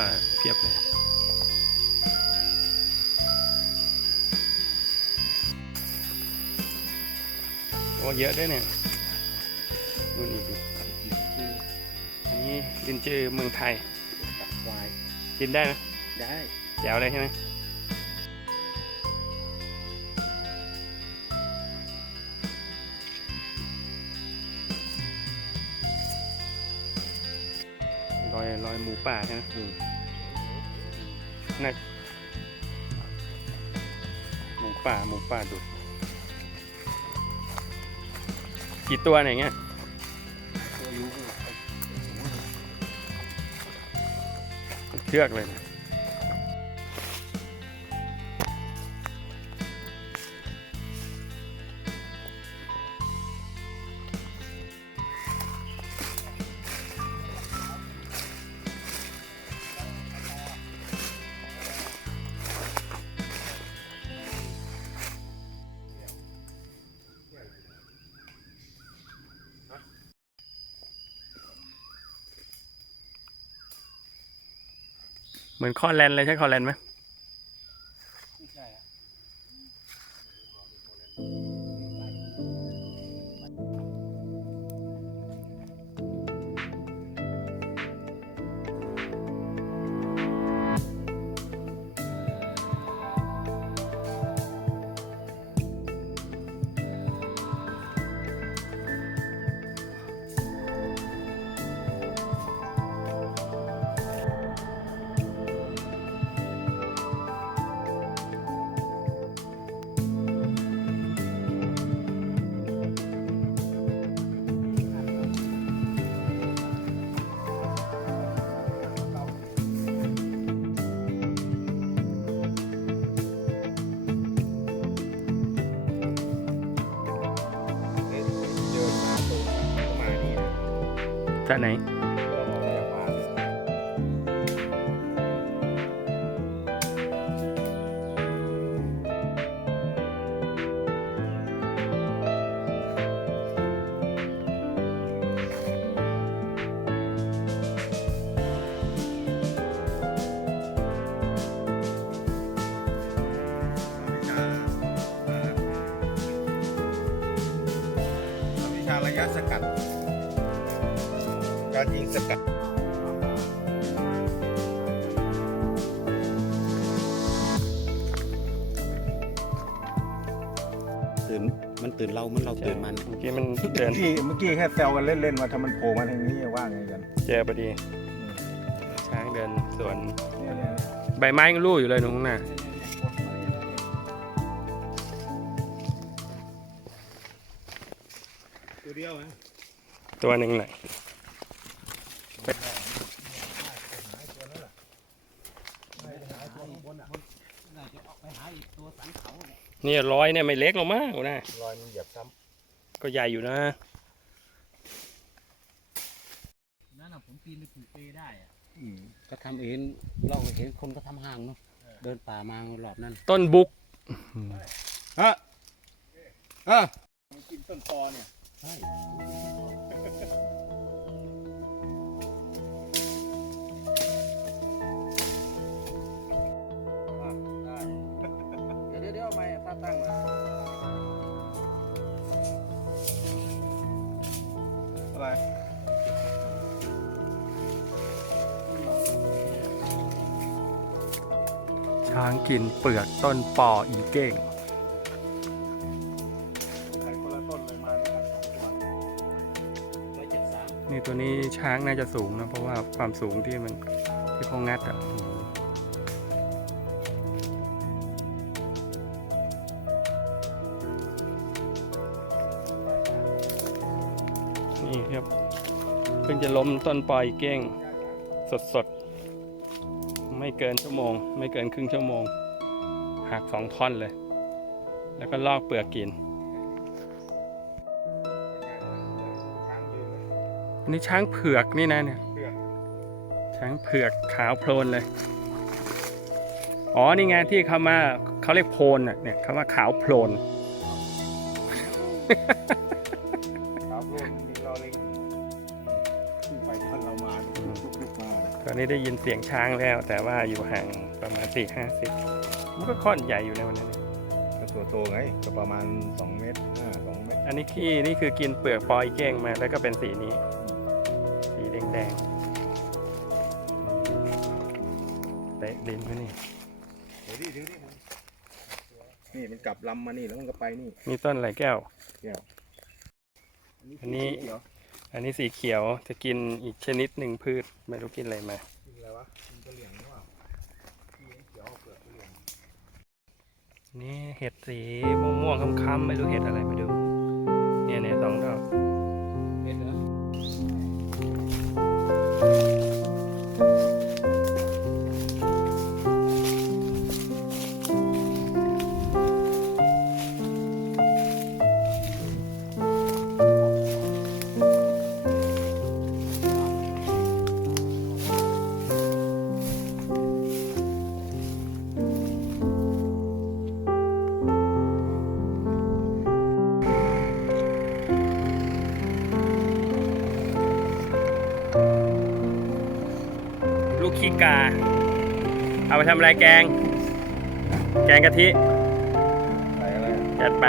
เดียวอะเพียบเลยโอ้เยอะด้วยเนี่ยนู่นอีกดิอันนี้ลินจือเมืองไทยตับควาย กินได้นะได้ แจ๋วเลยใช่ไหม ป่าใช่ไหมอืมน่าหมูป่าหมูป่าดุดกี่ตัวไหนยเงี้ยตัวยูเชือกเลยเนี่ย เหมือนคอแลนเลยใช่คอแลนไหม จากไหนเราลาระยะสกัด การยิงสกัดตื่นมันตื่นเรามันเราตื่นมันเมื่อกี้มันเดินเมื่อกี้เมื่อกี้แค่แซวกันเล่นๆว่าถ้ามันโผล่มาทางนี้จะว่าไงกันเจอพอดี ช้างเดินสวน เนี่ยเนี่ยใบไม้ยังรู่อยู่เลยตรงข้างหน้าตัวเดียวนะตัวหนึ่งแหละ นี่ร้อยเนี่ยไม่เล็กหรอกมากนะ รอยมันเหยียบซ้ก็ใหญ่อยู่นะ นั่นน่ะผมปีนไปปลูกเปได้อะอืมก็ทำเองเราเห็นคนก็ทำห่างเนาะเดินป่ามารอบนั้นต้นบุกำฮะอะมันกินต้นตอเนี่ย ใช่ ช้างกินเปลือกต้นปออีเก้งนี่ตัวนี้ช้างน่าจะสูงนะ เพราะว่าความสูงที่มันที่เขางัดอะนี่ครับ เพิ่งจะล้มต้นปอยเก้งสดสดๆ ไม่เกินชั่วโมง ไม่เกินครึ่งชั่วโมง หักสองท่อนเลย แล้วก็ลอกเปลือกกินช้างยืนเลยอันนี้ช้างเผือกนี่นะเนี่ยช้างเผือกขาวโพลนเลย อ๋อนี่ไงที่เขามาเขาเรียกโพลน่ะเนี่ยคำว่าขาวโพลนขาวโพลนมีรอลิงขึ้น ไปท่านเรามาลุกๆมาเลยตอนนี้ได้ยินเสียงช้างแล้ว แต่ว่าอยู่ห่างประมาณสี่ห้าสิบมันก็ค่อนใหญ่อยู่ในวันนั้นก็ตัวโตไงก็ประมาณ 2 เมตรห้าสองเมตรอันนี้ขี้นี่คือกินเปลือกปอยเก้งมาแล้วก็เป็นสีนี้ สีแดงแดงๆเตะดินมานี่เดี๋ยวดิเดี๋ยวดินี่มันกลับลำมานี่แล้วมันก็ไปนี่มีต้นอะไรแก้ว แก้วอันนี้ อันนี้สีเขียวจะกินอีกชนิดหนึ่งพืช ไม่รู้กินอะไรมากินอะไรวะกินกระเหลี่ยงหรือเปล่ากินเขียวเปลือกกระเหลี่ยงนี่เห็ดสีม่วงๆค้ำๆไม่รู้เห็ดอะไรไปดู เนี่ยเนี่ยสองดอก ขี้กา เอาไปทำอะไรแกง แกงกะทิ ใส่อะไรอะจัดไป